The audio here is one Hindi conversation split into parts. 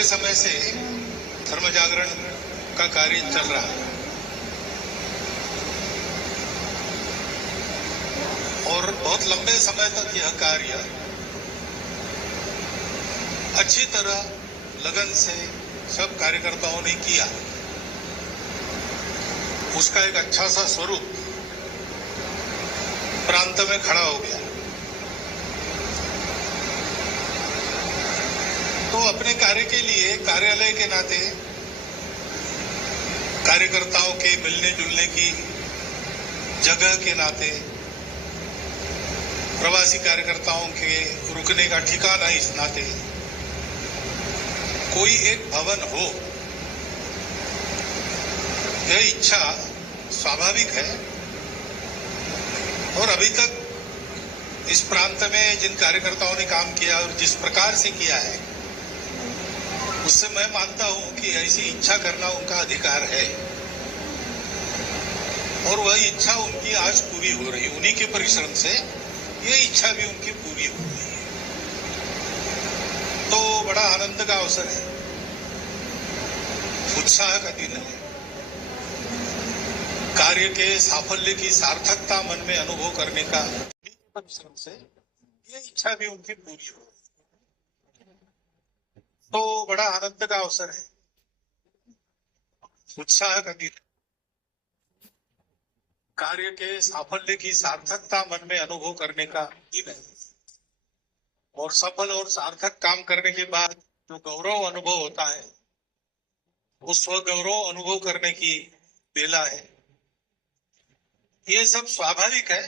लंबे समय से धर्म जागरण का कार्य चल रहा है और बहुत लंबे समय तक यह कार्य अच्छी तरह लगन से सब कार्यकर्ताओं ने किया। उसका एक अच्छा सा स्वरूप प्रांत में खड़ा हो गया। तो अपने कार्य के लिए कार्यालय के नाते कार्यकर्ताओं के मिलने जुलने की जगह के नाते प्रवासी कार्यकर्ताओं के रुकने का ठिकाना इस नाते कोई एक भवन हो, यह इच्छा स्वाभाविक है। और अभी तक इस प्रांत में जिन कार्यकर्ताओं ने काम किया और जिस प्रकार से किया है, उससे मैं मानता हूं कि ऐसी इच्छा करना उनका अधिकार है और वह इच्छा उनकी आज पूरी हो रही है। उन्हीं के परिश्रम से ये इच्छा भी उनकी पूरी हो रही है। तो बड़ा आनंद का अवसर है, उत्साह का दिन है। कार्य के साफल्य की सार्थकता मन में अनुभव करने का परिश्रम से ये इच्छा भी उनकी पूरी हो रही है। तो बड़ा आनंद का अवसर है, उत्साह का दिन। कार्य के साफल्य की सार्थकता मन में अनुभव करने का दिन है और सफल और सार्थक काम करने के बाद जो गौरव अनुभव होता है, उस स्वगौरव अनुभव करने की बेला है। ये सब स्वाभाविक है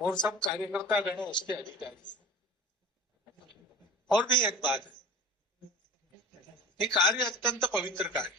और सब कार्यकर्ता गण उसके अधिकारी। और भी एक बात है, ये कार्य अत्यंत पवित्र कार्य,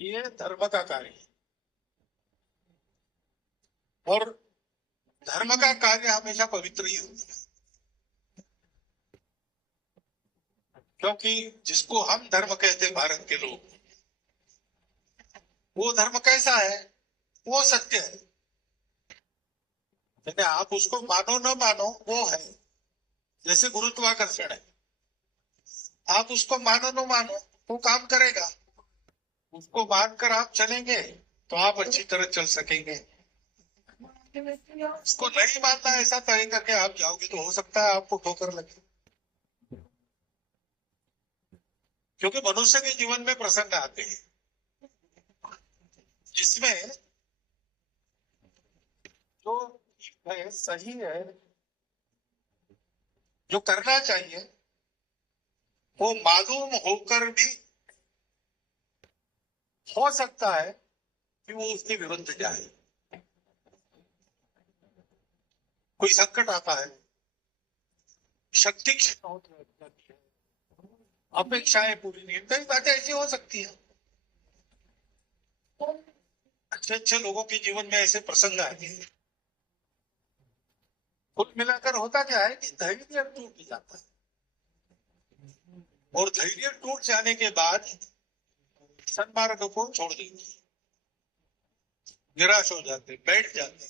ये धर्म का कार्य है और धर्म का कार्य हमेशा पवित्र ही होता है, क्योंकि जिसको हम धर्म कहते हैं भारत के लोग, वो धर्म कैसा है, वो सत्य है। यानी आप उसको मानो न मानो, वो है। जैसे गुरुत्वाकर्षण है, आप उसको मानो न मानो, वो काम करेगा। उसको मानकर आप चलेंगे तो आप अच्छी तरह चल सकेंगे। उसको नहीं मानना, ऐसा तय करके आप जाओगे तो हो सकता है आपको ठोकर लगे। क्योंकि मनुष्य के जीवन में प्रसंग आते हैं जिसमें जो ठीक है, सही है, जो करना चाहिए, वो मालूम होकर भी हो सकता है कि वो उसके विरुद्ध जाए। कोई संकट आता है, शक्ति अपेक्षाएं पूरी नहीं, कई बातें ऐसी हो सकती है। अच्छे अच्छे लोगों के जीवन में ऐसे प्रसंग आते हैं। कुल मिलाकर होता क्या है कि धैर्य टूट जाता है और धैर्य टूट जाने के बाद सन्मार्ग को छोड़ देते हैं, निराश हो जाते, बैठ जाते,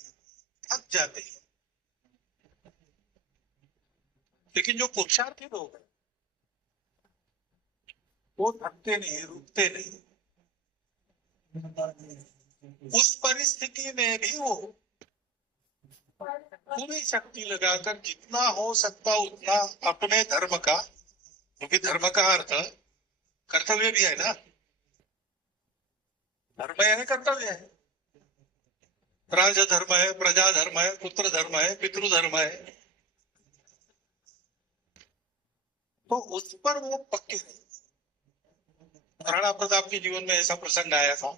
थक जाते। लेकिन जो पुरुषार्थी लोग हैं, वो थकते नहीं, रुकते नहीं। उस परिस्थिति में भी वो पूरी शक्ति लगाकर जितना हो सकता उतना अपने धर्म का, क्योंकि धर्म का अर्थ कर्तव्य भी है ना, धर्म यानी कर्तव्य है। राज धर्म है, प्रजा धर्म है, पुत्र धर्म है, पितृधर्म है। तो उस पर वो पक्के रहे। राणा प्रताप के जीवन में ऐसा प्रसंग आया था,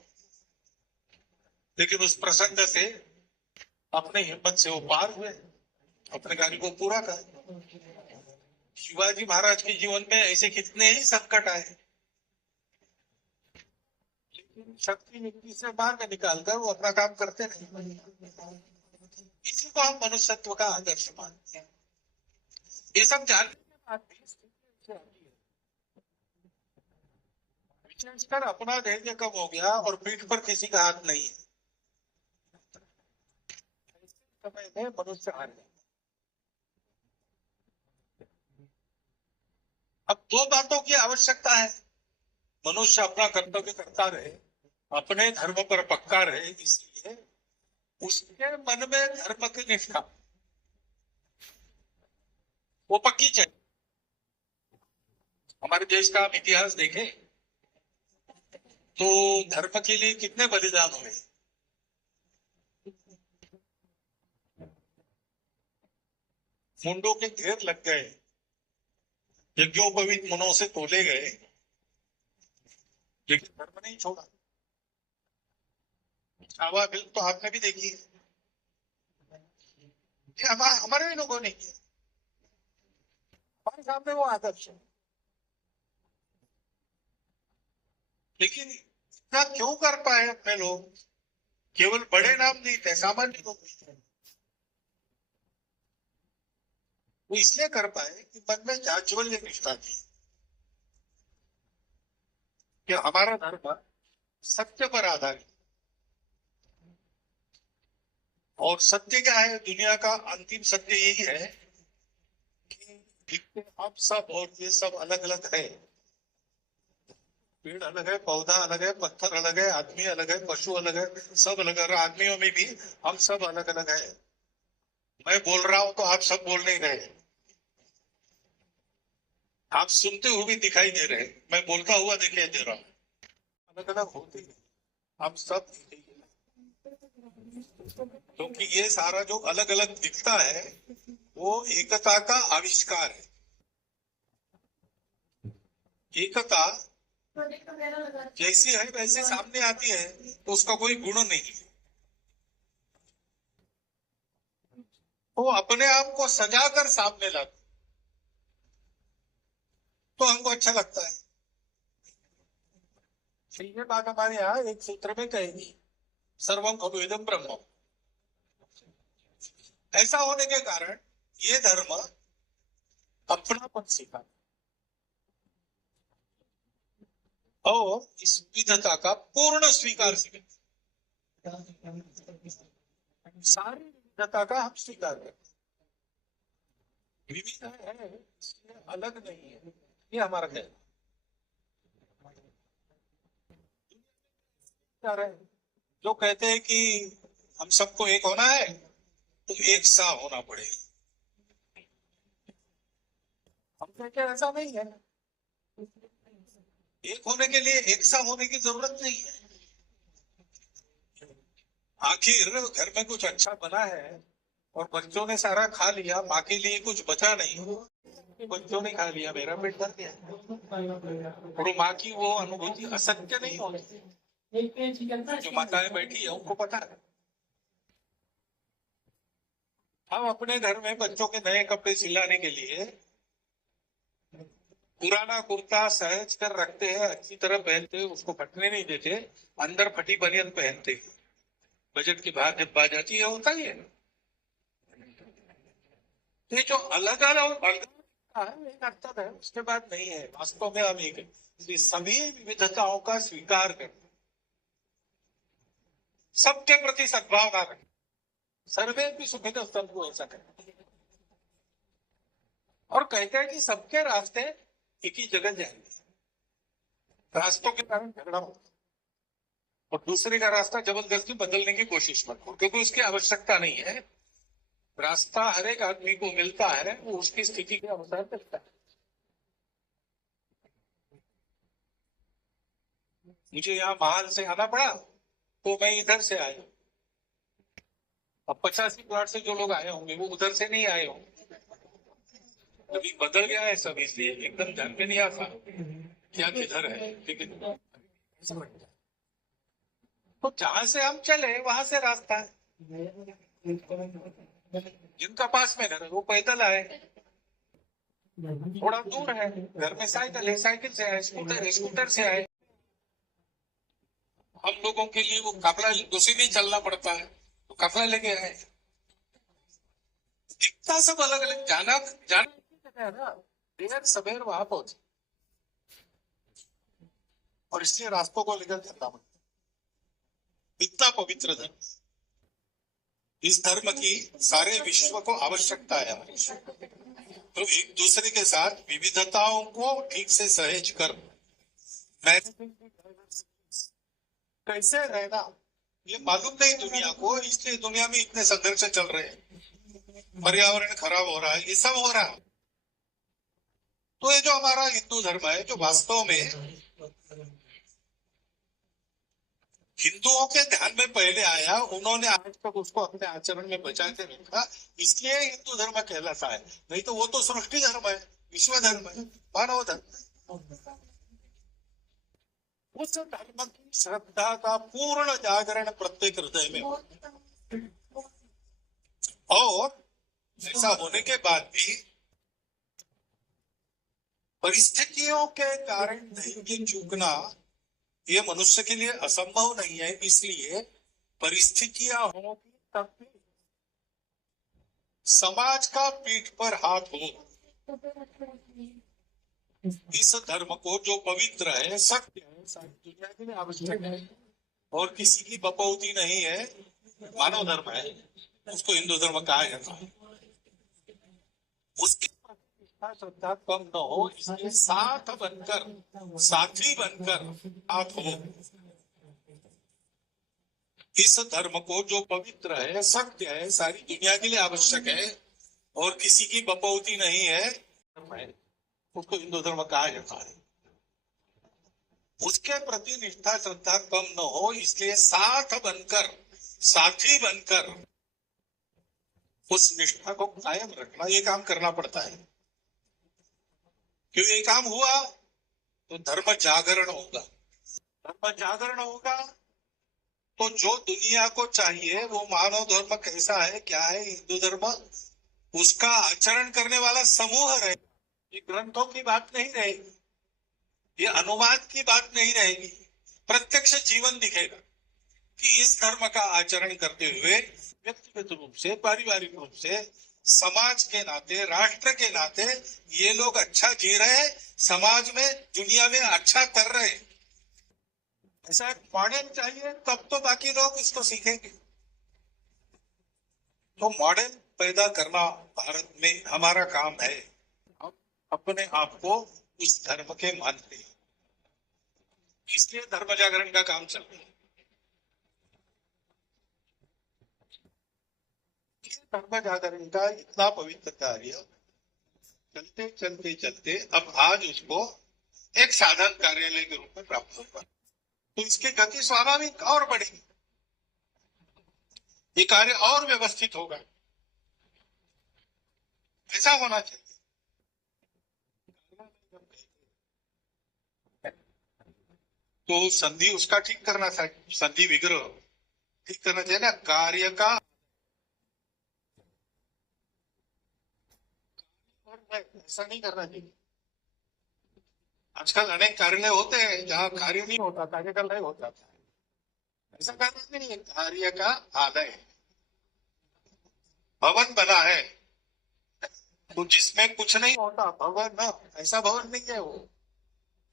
लेकिन उस प्रसंग से अपने हिम्मत से वो पार हुए, अपने कार्य को पूरा कर। शिवाजी महाराज के जीवन में ऐसे कितने ही संकट आए, लेकिन शक्ति युक्ति से मार्ग निकालकर वो अपना काम करते नहीं। इसी को हम मनुष्यत्व का आदर्श मानते हैं। ये सब जानने के बाद भी विशेषकर अपना धैर्य कम हो गया और पीठ पर किसी का हाथ नहीं है, समय में मनुष्य हार गया। अब दो बातों की आवश्यकता है। मनुष्य अपना कर्तव्य करता रहे, अपने धर्म पर पक्का रहे, इसलिए उसके मन में धर्म की निष्ठा वो पक्की चाहिए। हमारे देश का हम इतिहास देखें तो धर्म के लिए कितने बलिदान हुए। मुंडों के ढेर लग गए, यज्ञोपवीत मनों से तोले गए, लेकिन धर्म नहीं छोड़ा। छावा फिल्म तो आपने भी देखी है, हमारे भी लोगों ने किया। हमारे सामने वो आदर्श है, लेकिन इतना क्यों कर पाए अपने लोग? केवल बड़े नाम नहीं थे, सामान्य लोग भी थे। वो इसलिए कर पाए कि मन में जाज्वल्य निष्ठा थी कि हमारा धर्म सत्य पर आधारित, और सत्य क्या है? दुनिया का अंतिम सत्य यही है कि हम सब और ये सब अलग अलग है। पेड़ अलग है, पौधा अलग है, पत्थर अलग है, आदमी अलग है, पशु अलग है, सब अलग है। आदमियों में भी हम सब अलग अलग है। मैं बोल रहा हूं तो आप सब बोल नहीं रहे, आप सुनते हुए भी दिखाई दे रहे, मैं बोलता हुआ दिखाई दे रहा हूं। अलग अलग होते ही हम सब, क्योंकि ये सारा जो अलग अलग दिखता है वो एकता का आविष्कार है। एकता जैसी है वैसे सामने आती है, तो उसका कोई गुण नहीं है। वो अपने आप को सजा कर सामने लाते तो हमको अच्छा लगता है। ये बात हमारे यहाँ एक सूत्र में कहेगी, सर्वम खलु इदं ब्रह्म। ऐसा होने के कारण ये धर्म अपनापन सिखा और इस विविधता का पूर्ण स्वीकार सिखा। सारी विविधता का हम स्वीकार करें। विविध है इसलिए अलग नहीं है, ये हमारा कहना है। जो कहते हैं कि हम सबको एक होना है तो एक सा होना पड़ेगा, हम कहते हैं ऐसा नहीं है। एक होने के लिए एक सा होने की जरूरत नहीं है। आखिर घर में कुछ अच्छा बना है और बच्चों ने सारा खा लिया, माँ के लिए कुछ बचा नहीं, बच्चों ने खा लिया, मेरा पेट भर गया। और माँ की वो अनुभूति असत्य नहीं होती। जो माताएं बैठी है उनको पता है। हम अपने घर में बच्चों के नए कपड़े सिलाने के लिए पुराना कुर्ता सहज कर रखते हैं, अच्छी तरह पहनते हैं, उसको फटने नहीं देते, अंदर फटी बनियान पहनते हैं। बजट की बात जब बात जाती है होता ही है। ये जो अलग अलग एक अर्थ है, उसके बाद नहीं है। वास्तव में हम एक सभी विविधताओं का स्वीकार करते, सबके प्रति सद्भावना रखें, सर्वे भी सुखित सबको ऐसा करें, और कहते हैं कि सबके रास्ते एक ही जगह जाएंगे। रास्तों के कारण झगड़ा होता और दूसरे का रास्ता जबरदस्ती बदलने की कोशिश मत करो, क्योंकि उसकी आवश्यकता नहीं है। रास्ता हर एक आदमी को मिलता है, वो उसकी स्थिति के अनुसार चलता है। मुझे यहाँ महाल से आना पड़ा तो मैं इधर से आया। अब 85 प्लाट से जो लोग आए होंगे वो उधर से नहीं आए होंगे। अभी बदल गया है सब, इसलिए एकदम ध्यान में नहीं आता क्या किधर है। लेकिन तो जहां से हम चले वहां से रास्ता है। जिनका पास में घर है वो पैदल आए, थोड़ा दूर है घर में साइकिल है, साइकिल से आए, स्कूटर है, स्कूटर से आए। हम लोगों के लिए वो काफला दूसरी नहीं चलना पड़ता है, तो काफला लेके आए। दिखता सब अलग अलग, जाना जाना है ना, देर सबेर वहां पहुंचे, और इसलिए रास्तों को लेकर चलना पड़ता। इतना पवित्र धर्म, इस धर्म की सारे विश्व को आवश्यकता है। तो एक दूसरे के साथ विविधताओं को ठीक से सहेज कर मैं कैसे रहना ये मालूम नहीं दुनिया को, इसलिए दुनिया में इतने संघर्ष चल रहे हैं, पर्यावरण खराब हो रहा है, ये सब हो रहा है। तो ये जो हमारा हिंदू धर्म है, जो वास्तव में हिंदुओं के ध्यान में पहले आया, उन्होंने आज तक उसको अपने आचरण में बचा के रखा, इसलिए हिंदू धर्म कहलाता है। नहीं तो वो तो सृष्टि धर्म है, विश्व धर्म है, मानव धर्म है। उस धर्म की श्रद्धा का पूर्ण जागरण प्रत्येक हृदय में हो। और ऐसा होने के बाद भी परिस्थितियों के कारण धैर्य चूकना ये मनुष्य के लिए असंभव नहीं है। इसलिए परिस्थितियां होंगी तब भी समाज का पीठ पर हाथ हो, इस धर्म को जो पवित्र है, सत्य है, सारी दुनिया के लिए आवश्यक है और किसी की बपौती नहीं है, मानव धर्म है, उसको हिंदू धर्म कहा जाता है। उसकी श्रद्धा कम न हो, इसलिए साथ बनकर, साथी बनकर हाथ हो, इस धर्म को जो पवित्र है, सत्य है, सारी दुनिया के लिए आवश्यक है और किसी की बपौती नहीं है, उसको हिंदू धर्म कहा जाता है। उसके प्रति निष्ठा श्रद्धा कम न हो, इसलिए साथ बनकर, साथी बनकर उस निष्ठा को कायम रखना, ये काम करना पड़ता है। क्यों ये काम हुआ तो धर्म जागरण होगा। धर्म जागरण होगा तो जो दुनिया को चाहिए वो मानव धर्म कैसा है, क्या है हिंदू धर्म, उसका आचरण करने वाला समूह रहेगा। ये ग्रंथों की बात नहीं रहेगी, ये अनुवाद की बात नहीं रहेगी, प्रत्यक्ष जीवन दिखेगा कि इस धर्म का आचरण करते हुए व्यक्तिगत रूप से, पारिवारिक रूप से, समाज के नाते, राष्ट्र के नाते ये लोग अच्छा जी रहे, समाज में, दुनिया में अच्छा कर रहे। ऐसा एक मॉडल चाहिए, तब तो बाकी लोग इसको सीखेंगे। तो मॉडल पैदा करना भारत में हमारा काम है। हम अपने आप को इस धर्म के मानते हैं, इसलिए धर्म जागरण का काम चल रहा है। धर्म जागरण का इतना पवित्र कार्य चलते चलते चलते अब आज उसको एक साधन कार्यालय के रूप में प्राप्त होगा, तो इसकी गति स्वाभाविक और बढ़ेगी, ये कार्य और व्यवस्थित होगा। ऐसा होना चाहिए। तो संधि उसका ठीक करना चाहिए, संधि विग्रह ठीक करना चाहिए ना, कार्य का ऐसा नहीं करना चाहिए। आजकल अनेक कार्यालय होते हैं जहां कार्य नहीं होता, कार्य का लय हो जाता है। ऐसा करना नहीं है, कार्य का आलय। भवन बना है तो जिसमें कुछ नहीं होता भवन न, ऐसा भवन नहीं है वो।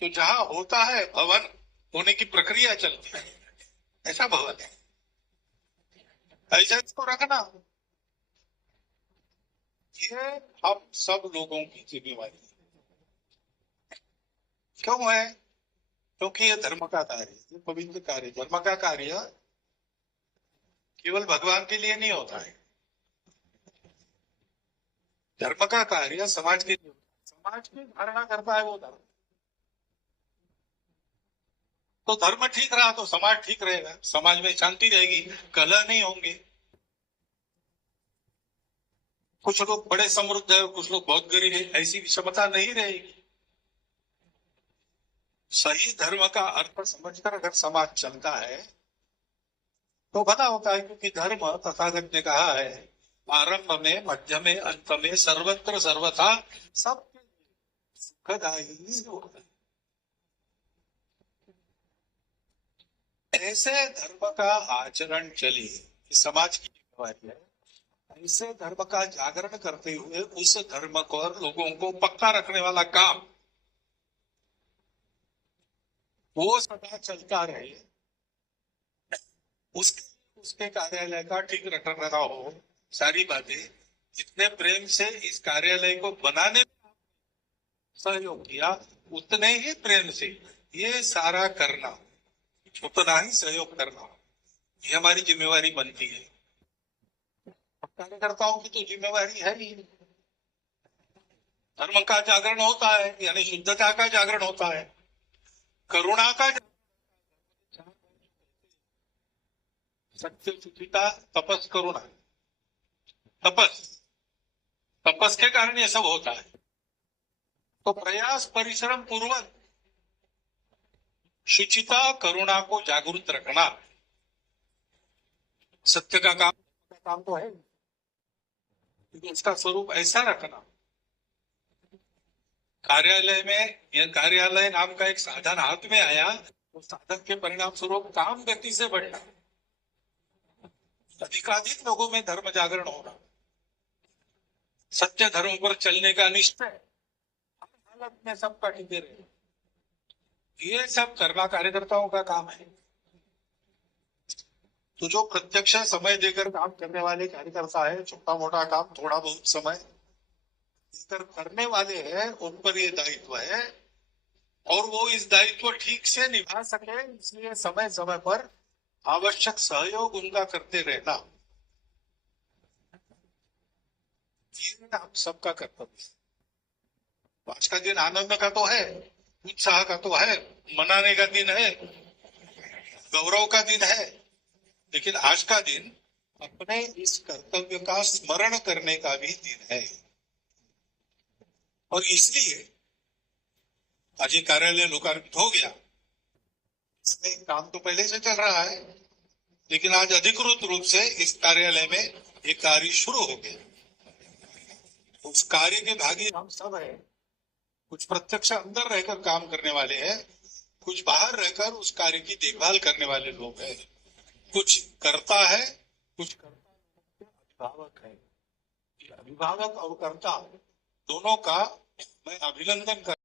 तो जहां होता है भवन होने की प्रक्रिया चलती है, ऐसा भवन है। ऐसा इसको रखना, ये हम सब लोगों की जिम्मेवारी है। क्यों है? क्योंकि ये धर्म का कार्य, ये पवित्र कार्य, धर्म का कार्य केवल भगवान के लिए नहीं होता है। धर्म का कार्य समाज के लिए, समाज की धारणा करता है वो धर्म। तो धर्म ठीक रहा तो समाज ठीक रहेगा, समाज में शांति रहेगी, कलह नहीं होंगे। कुछ लोग बड़े समृद्ध है, कुछ लोग बहुत गरीब है, ऐसी विषमता नहीं रहेगी। सही धर्म का अर्थ समझकर अगर समाज चलता है तो भला होता है, क्योंकि धर्म तथागत ने कहा है, आरंभ में, मध्य में, अंत में, सर्वत्र सर्वथा सब सुखदायी होता है। ऐसे धर्म का आचरण चले, समाज की जिम्मेवारी है। ऐसे धर्म का जागरण करते हुए उस धर्म को, लोगों को पक्का रखने वाला काम वो सदा चलता रहे, उसके कार्यालय का ठीक रखा हो, सारी बातें जितने प्रेम से इस कार्यालय को बनाने में सहयोग किया, उतने ही प्रेम से ये सारा करना, उतना ही सहयोग करना, ये हमारी जिम्मेवारी बनती है। कार्यकर्ताओं की तो जिम्मेवारी है ही। धर्म का जागरण होता है, यानी शुद्धता का जागरण होता है, करुणा का, सत्य, शुचिता, तपस, करुणा। तपस, तपस के कारण ये सब होता है। तो प्रयास परिश्रम पूर्वक शुचिता, करुणा को जागृत रखना सत्य का काम तो है, लेकिन इसका स्वरूप ऐसा रखना। कार्यालय में यह कार्यालय नाम का एक साधन हाथ में आया, तो साधन के परिणाम स्वरूप काम गति से बढ़ना, अधिकाधिक लोगों में धर्म जागरण होना, सत्य धर्म पर चलने का निश्चय, हर हालत में सबका टिके रहे, ये सब करना कार्यकर्ताओं का काम है। तो जो प्रत्यक्ष समय देकर काम करने वाले कार्यकर्ता है, छोटा मोटा काम थोड़ा बहुत समय देकर करने वाले हैं, उन पर ये दायित्व है, और वो इस दायित्व ठीक से निभा सके, इसलिए समय समय पर आवश्यक सहयोग उनका करते रहना, ये हम सबका कर्तव्य है। आज का दिन आनंद का तो है, उत्साह का तो है, मनाने का दिन है, गौरव का दिन है, लेकिन आज का दिन अपने इस कर्तव्य का स्मरण करने का भी दिन है। और इसलिए आज ये कार्यालय लोकार्पित हो गया, इसमें काम तो पहले से चल रहा है, लेकिन आज अधिकृत रूप से इस कार्यालय में ये कार्य शुरू हो गया। उस कार्य के भागी हम सब हैं। कुछ प्रत्यक्ष अंदर रहकर काम करने वाले हैं, कुछ बाहर रहकर उस कार्य की देखभाल करने वाले लोग हैं, कुछ करता है, कुछ करता अभिभावक है। अभिभावक और कर्ता दोनों का मैं अभिनंदन कर